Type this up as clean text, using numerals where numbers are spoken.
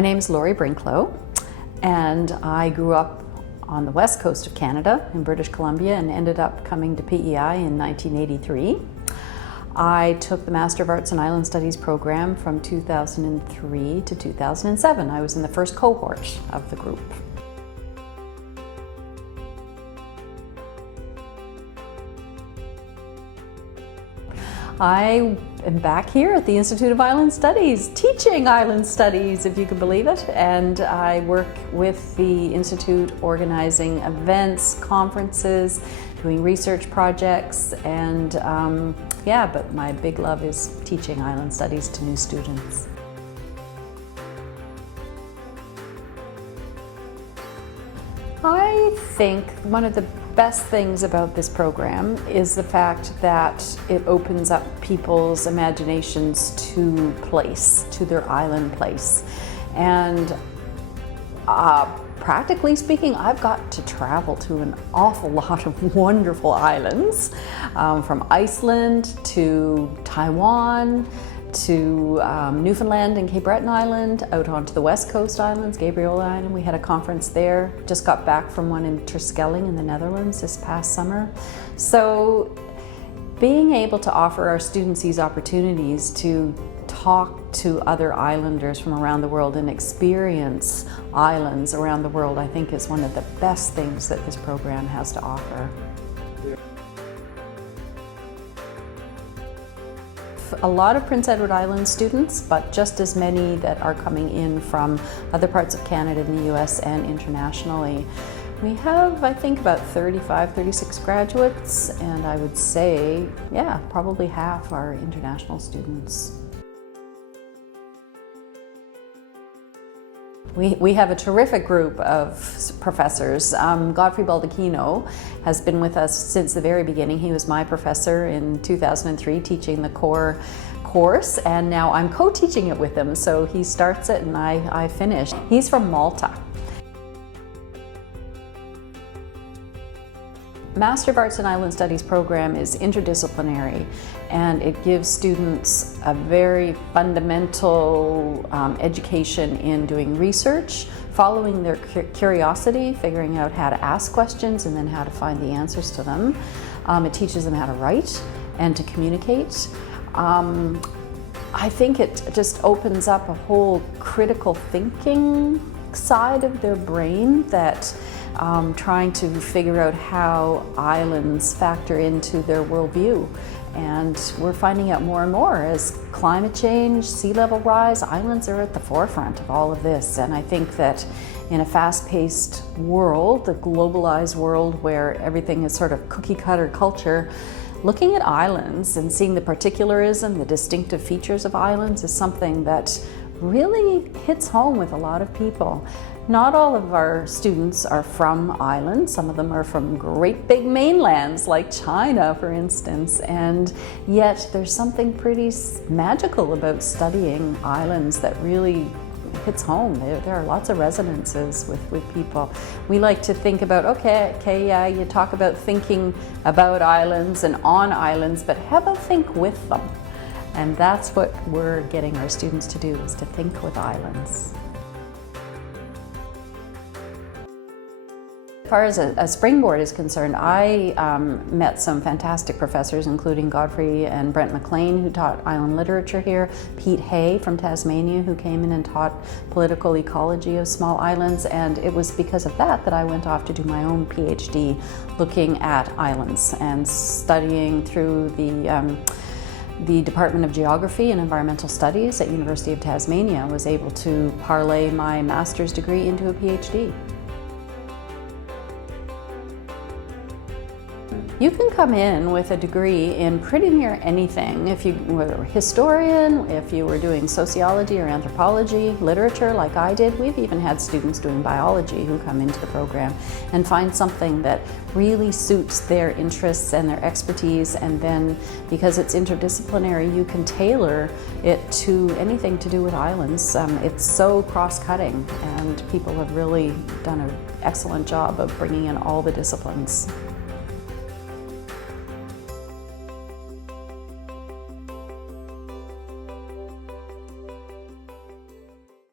My name's Laurie Brinklow, and I grew up on the west coast of Canada in British Columbia and ended up coming to PEI in 1983. I took the Master of Arts in Island Studies program from 2003 to 2007. I was in the first cohort of the group. I am back here at the Institute of Island Studies, teaching Island Studies, if you can believe it. And I work with the Institute organizing events, conferences, doing research projects, and but my big love is teaching Island Studies to new students. I think one of the best things about this program is the fact that it opens up people's imaginations to place, to their island place. And practically speaking, I've got to travel to an awful lot of wonderful islands, from Iceland to Taiwan, to Newfoundland and Cape Breton Island, out onto the West Coast Islands, Gabriola Island. We had a conference there. Just got back from one in Terschelling in the Netherlands this past summer. So being able to offer our students these opportunities to talk to other islanders from around the world and experience islands around the world, I think is one of the best things that this program has to offer. A lot of Prince Edward Island students, but just as many that are coming in from other parts of Canada and the US and internationally. We have, I think, about 35, 36 graduates, and I would say, probably half are international students. We have a terrific group of professors. Godfrey Baldacchino has been with us since the very beginning. He was my professor in 2003 teaching the core course, and now I'm co-teaching it with him. So he starts it and I finish. He's from Malta. Master of Arts in Island Studies program is interdisciplinary, and it gives students a very fundamental education in doing research, following their curiosity, figuring out how to ask questions and then how to find the answers to them. It teaches them how to write and to communicate. I think it just opens up a whole critical thinking side of their brain that trying to figure out how islands factor into their worldview. And we're finding out more and more as climate change, sea level rise, islands are at the forefront of all of this. And I think that in a fast-paced world, the globalized world where everything is sort of cookie-cutter culture, looking at islands and seeing the particularism, the distinctive features of islands is something that really hits home with a lot of people. Not all of our students are from islands. Some of them are from great big mainlands like China, for instance, and yet there's something pretty magical about studying islands that really hits home. There are lots of resonances with people. We like to think about, you talk about thinking about islands and on islands, but how about think with them? And that's what we're getting our students to do, is to think with islands. As far as a springboard is concerned, I met some fantastic professors, including Godfrey and Brent McLean, who taught island literature here, Pete Hay from Tasmania, who came in and taught political ecology of small islands, and it was because of that that I went off to do my own PhD looking at islands and studying through the Department of Geography and Environmental Studies at University of Tasmania. I was able to parlay my master's degree into a PhD. You can come in with a degree in pretty near anything. If you were a historian, if you were doing sociology or anthropology, literature like I did. We've even had students doing biology who come into the program and find something that really suits their interests and their expertise, and then because it's interdisciplinary, you can tailor it to anything to do with islands. It's so cross-cutting, and people have really done an excellent job of bringing in all the disciplines.